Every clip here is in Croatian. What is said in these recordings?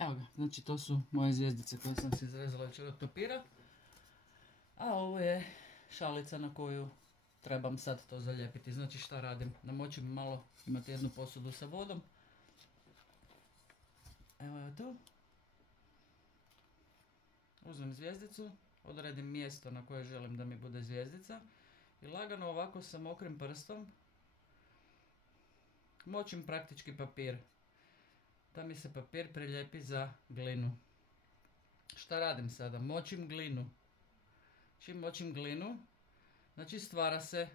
Evo ga, znači to su moje zvjezdice koje sam se izrezala jučer od papira. A ovo je šalica na koju trebam sad to zalijepiti. Znači šta radim? Namočim malo, imate jednu posudu sa vodom. Evo je tu. Uzmem zvjezdicu, odredim mjesto na koje želim da mi bude zvjezdica i lagano ovako sa mokrim prstom močim praktički papir. Da mi se papir prilijepi za glinu. Šta radim sada? Močim glinu. Čim močim glinu, znači stvara se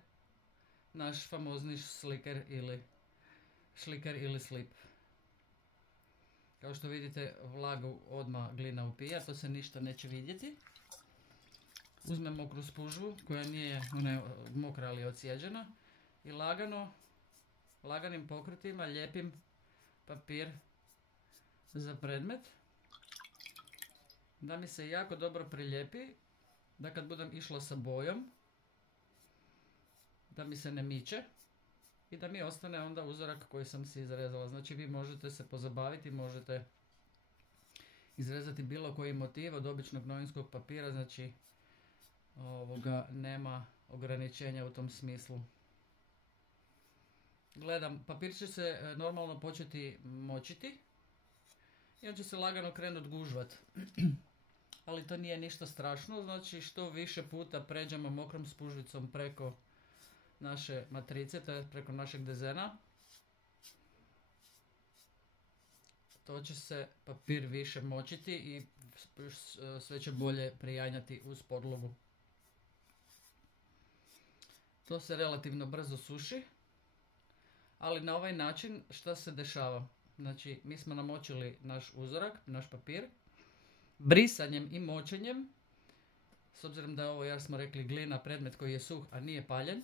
naš famozni šliker ili slip. Kao što vidite, vlagu odmah glina upija, to se ništa neće vidjeti. Uzmem mokru spužvu koja nije mokra ali odsjeđena i laganim pokretima lijepim papir za predmet da mi se jako dobro prilijepi, da kad budem išla sa bojom da mi se ne miče i da mi ostane onda uzorak koji sam si izrezala. Znači vi možete se pozabaviti, možete izrezati bilo koji motiv od običnog novinskog papira, znači nema ograničenja u tom smislu. Gledam, papir će se normalno početi močiti i on će se lagano krenuti gužvat. Ali to nije ništa strašno, znači što više puta pređemo mokrom spužvicom preko naše matrice, to je preko našeg dezena, to će se papir više močiti i sve će bolje prijanjati uz podlogu. To se relativno brzo suši, ali na ovaj način šta se dešava? Znači mi smo namočili naš uzorak, naš papir, brisanjem i močenjem, s obzirom da je ovo, jer smo rekli, glina, predmet koji je suh, a nije paljen,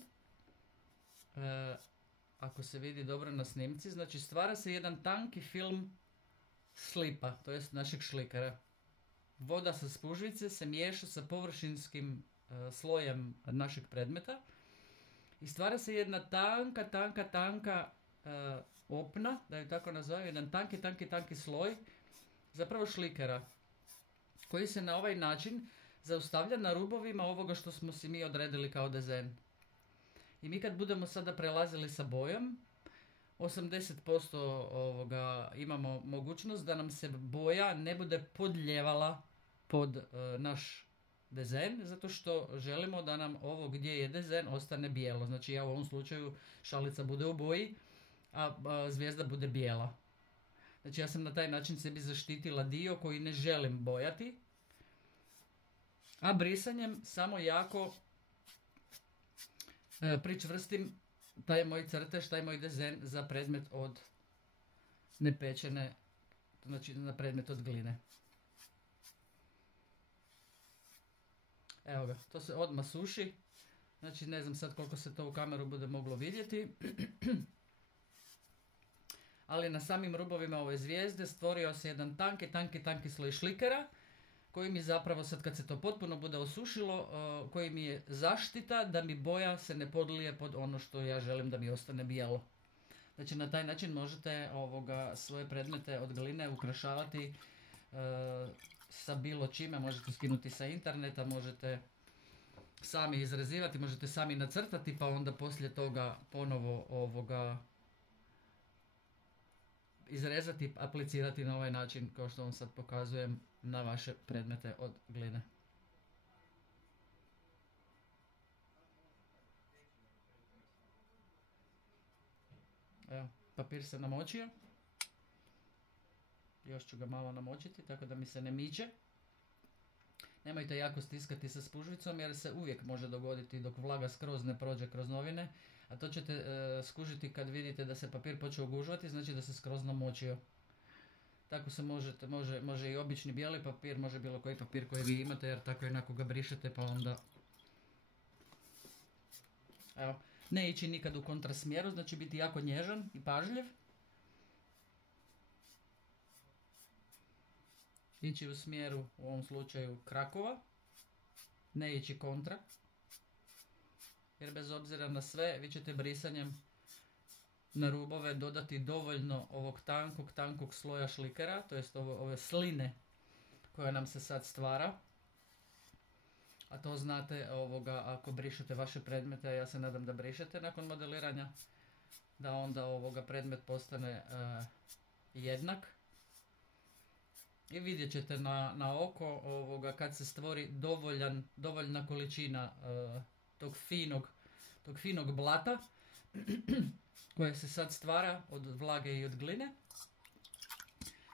ako se vidi dobro na snimci, znači stvara se jedan tanki film slipa, to jest našeg šlikera. Voda sa spužvice se miješa sa površinskim slojem našeg predmeta i stvara se jedna tanka opna, da ju tako nazovem, jedan tanki sloj, zapravo šlikera, koji se na ovaj način zaustavlja na rubovima ovoga što smo si mi odredili kao dezen. I mi kad budemo sada prelazili sa bojom, 80% imamo mogućnost da nam se boja ne bude podljevala pod naš dezen, zato što želimo da nam ovo gdje je dezen ostane bijelo. Znači ja u ovom slučaju šalica bude u boji, a zvijezda bude bijela. Znači ja sam na taj način sebi zaštitila dio koji ne želim bojati, a brisanjem samo jako pričvrstim taj moj crtež, taj moj dezen za predmet od nepečene, znači na predmet od gline. Evo ga, to se odmah suši, znači ne znam sad koliko se to u kameru bude moglo vidjeti. Ali na samim rubovima ove zvijezde stvorio se jedan tanki sloj šlikera, koji mi zapravo sad kad se to potpuno bude osušilo, koji mi je zaštita da mi boja se ne podlije pod ono što ja želim da mi ostane bijelo. Znači na taj način možete svoje predmete od gline ukrašavati sa bilo čime, možete skinuti sa interneta, možete sami izrezivati, možete sami nacrtati pa onda poslije toga ponovo izrezati, aplicirati na ovaj način kao što vam sad pokazujem na vaše predmete od gline. Evo, papir se namočio. Još ću ga malo namočiti tako da mi se ne miče. Nemojte jako stiskati sa spužvicom jer se uvijek može dogoditi dok vlaga skroz ne prođe kroz novine. A to ćete skužiti kad vidite da se papir počeo gužvati, znači da se skroz namočio. Tako se može i obični bijeli papir, može bilo koji papir koji vi imate jer tako jednako ga brišete pa onda... Evo, ne ići nikad u kontrasmjeru, znači biti jako nježan i pažljiv. Ići u smjeru, u ovom slučaju, krakova. Ne ići kontra. Jer bez obzira na sve, vi ćete brisanjem na rubove dodati dovoljno ovog tankog sloja šlikera, to jest ove sline koja nam se sad stvara. A to znate ako brišete vaše predmete, a ja se nadam da brišete nakon modeliranja, da onda predmet postane jednak. I vidjet ćete na oko kad se stvori dovoljna količina tog finog blata koje se sad stvara od vlage i od gline.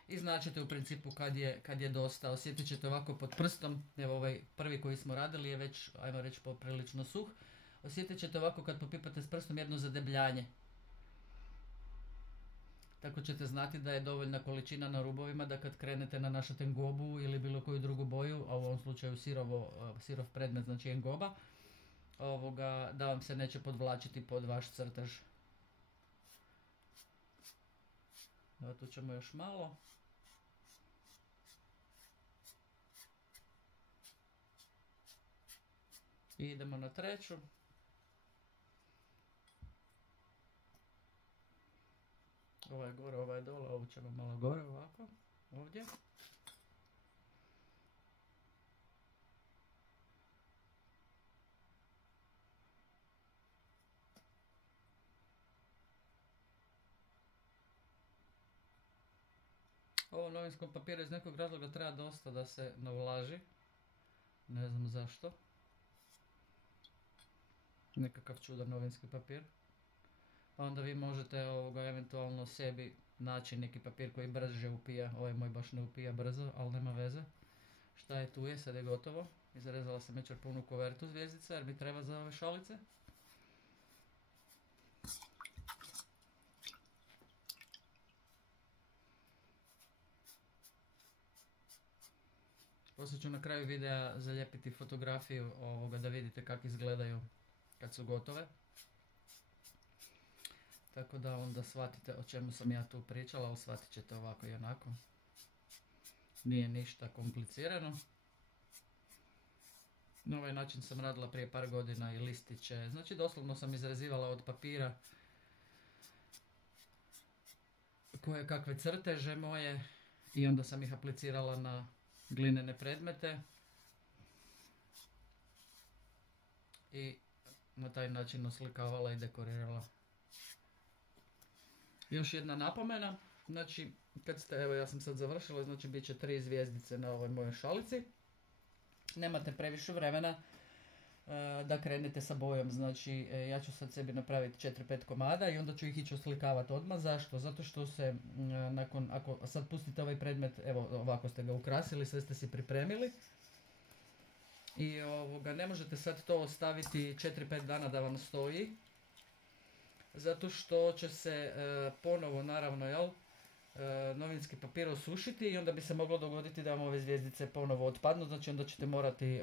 I značite u principu kad je dosta. Osjetit ćete ovako pod prstom, evo ovaj prvi koji smo radili je već, ajmo reći, poprilično suh. Osjetit ćete ovako kad popipate s prstom jedno zadebljanje. Tako ćete znati da je dovoljna količina na rubovima da kad krenete na našu tengobu ili bilo koju drugu boju, a u ovom slučaju sirov predmet, znači engoba, da vam se neće podvlačiti pod vaš crtež. Evo tu ćemo još malo. I idemo na treću. Ovo je gore, ovo je dole, ovo ćemo malo gore ovako, ovdje. Ovo novinskom papiru iz nekog razloga treba dosta da se navlaži. Ne znam zašto. Nekakav čudan novinski papir. Pa onda vi možete eventualno sebi naći neki papir koji brže upija. Ovaj moj baš ne upija brzo, ali nema veze. Šta je tu je, sad je gotovo. Izrezala sam večer punu kovertu zvjezdica jer mi treba za ove šalice. Poslije ću na kraju videa zalijepiti fotografiju da vidite kako izgledaju kad su gotove. Tako da onda shvatite o čemu sam ja tu pričala, ali shvatit ćete ovako i onako. Nije ništa komplicirano. Na ovaj način sam radila prije par godina i listiće. Znači doslovno sam izrezivala od papira koje kakve crteže moje i onda sam ih aplicirala na glinene predmete. I na taj način oslikavala i dekorirala. Još jedna napomena, znači kad ste, evo ja sam sad završila, znači bit će 3 zvjezdice na ovoj mojoj šalici. Nemate previše vremena da krenete sa bojom, znači ja ću sad sebi napraviti 4-5 komada i onda ću ih ići oslikavati odmah. Zašto? Zato što se ako sad pustite ovaj predmet, evo ovako ste ga ukrasili, sve ste si pripremili. I ne možete sad to ostaviti 4-5 dana da vam stoji. Zato što će se ponovo, naravno, novinski papir osušiti i onda bi se moglo dogoditi da vam ove zvjezdice ponovo otpadnu. Znači onda ćete morati,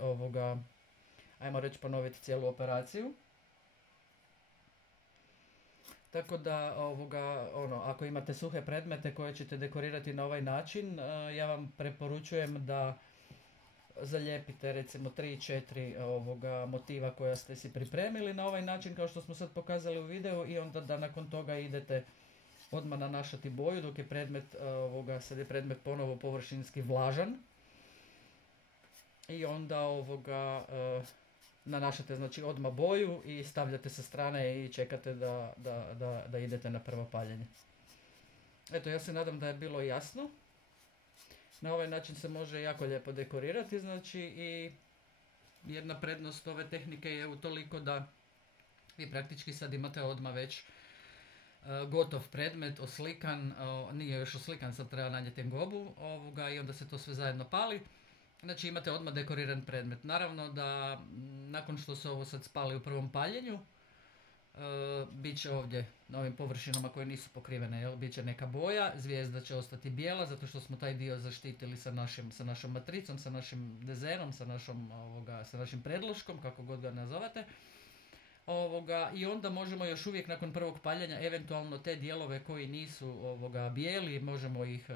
ajmo reći, ponoviti cijelu operaciju. Tako da, ako imate suhe predmete koje ćete dekorirati na ovaj način, ja vam preporučujem da zalijepite recimo 3-4 motiva koja ste si pripremili na ovaj način kao što smo sad pokazali u videu i onda da nakon toga idete odmah nanašati boju dok je predmet, sad je predmet ponovo površinski vlažan. I onda nanašate znači odmah boju i stavljate sa strane i čekate da idete na prvo paljenje. Eto, ja se nadam da je bilo jasno. Na ovaj način se može jako lijepo dekorirati, znači i jedna prednost ove tehnike je utoliko da vi praktički sad imate odmah već gotov predmet, oslikan, nije još oslikan, sad treba nanijeti engobu i onda se to sve zajedno pali. Znači imate odmah dekoriran predmet. Naravno da nakon što se ovo sad spali u prvom paljenju, bit će ovdje na ovim površinama koje nisu pokrivene, bit će neka boja, zvijezda će ostati bijela zato što smo taj dio zaštitili sa našom matricom, sa našim dezenom, sa našim predloškom, kako god ga nazovete. I onda možemo još uvijek nakon prvog paljenja eventualno te dijelove koji nisu bijeli, možemo ih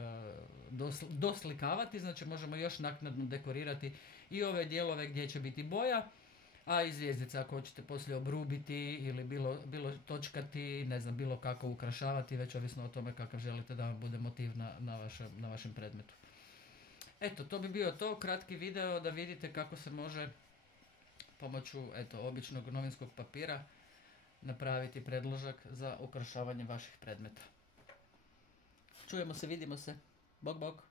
doslikavati, znači možemo još naknadno dekorirati i ove dijelove gdje će biti boja. A i zvjezdice ako hoćete poslije obrubiti ili bilo točkati, ne znam, bilo kako ukrašavati, već ovisno o tome kakav želite da vam bude motiv na vašem predmetu. Eto, to bi bio to, kratki video da vidite kako se može pomoću običnog novinskog papira napraviti predložak za ukrašavanje vaših predmeta. Čujemo se, vidimo se. Bog, bog.